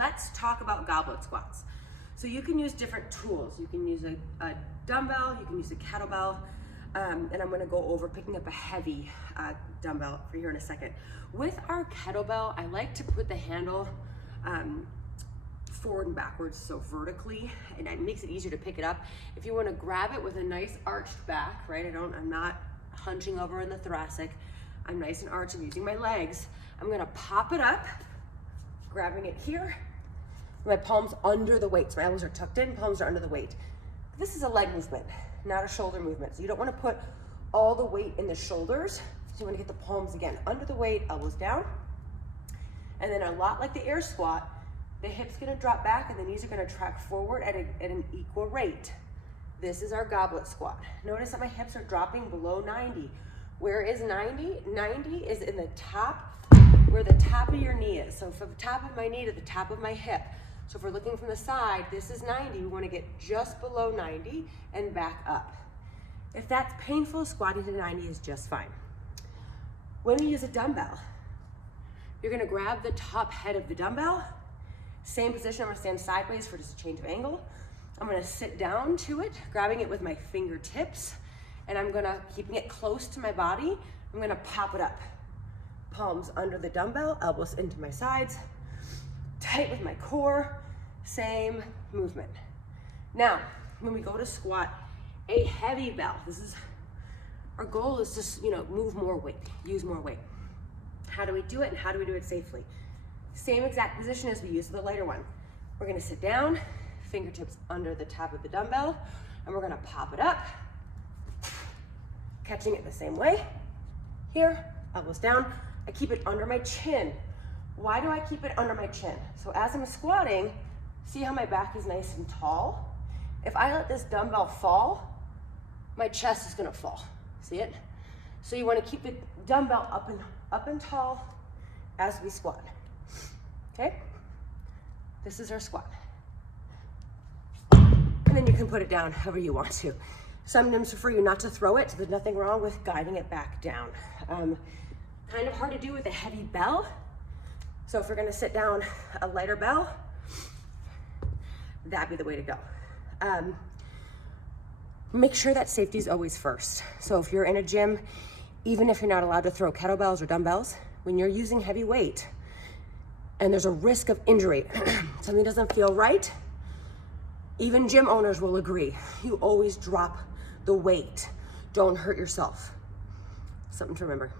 let's talk about goblet squats. So you can use different tools. You can use a dumbbell, you can use a kettlebell, and I'm gonna go over picking up a heavy dumbbell for here in a second. With our kettlebell, I like to put the handle forward and backwards, so vertically, and it makes it easier to pick it up. If you wanna grab it with a nice arched back, right? I'm not hunching over in the thoracic. I'm nice and arched and using my legs. I'm gonna pop it up, grabbing it here. My palms under the weight. So my elbows are tucked in, palms are under the weight. This is a leg movement, not a shoulder movement. So you don't want to put all the weight in the shoulders. So you want to get the palms again under the weight, elbows down. And then a lot like the air squat, the hips gonna drop back and the knees are gonna track forward at an equal rate. This is our goblet squat. Notice that my hips are dropping below 90. Where is 90? 90 is in the top, where the top of your knee is. So from the top of my knee to the top of my hip. So if we're looking from the side, this is 90. We want to get just below 90 and back up. If that's painful, squatting to 90 is just fine. When you use a dumbbell, you're going to grab the top head of the dumbbell. Same position, I'm going to stand sideways for just a change of angle. I'm going to sit down to it, grabbing it with my fingertips, and I'm going to, keeping it close to my body, I'm going to pop it up. Palms under the dumbbell, elbows into my sides, tight with my core, same movement. Now, when we go to squat a heavy bell, our goal is to move more weight, use more weight. How do we do it and how do we do it safely? Same exact position as we used for the lighter one. We're gonna sit down, fingertips under the top of the dumbbell, and we're gonna pop it up, catching it the same way. Here, elbows down. I keep it under my chin. Why do I keep it under my chin? So as I'm squatting, see how my back is nice and tall? If I let this dumbbell fall, my chest is gonna fall. See it? So you wanna keep the dumbbell up and tall as we squat. Okay? This is our squat. And then you can put it down however you want to. Sometimes prefer you not to throw it, so there's nothing wrong with guiding it back down. Kind of hard to do with a heavy bell. So if we're gonna sit down a lighter bell, that'd be the way to go. Make sure that safety is always first. So if you're in a gym, even if you're not allowed to throw kettlebells or dumbbells, when you're using heavy weight and there's a risk of injury, something doesn't feel right, even gym owners will agree. You always drop the weight. Don't hurt yourself. Something to remember.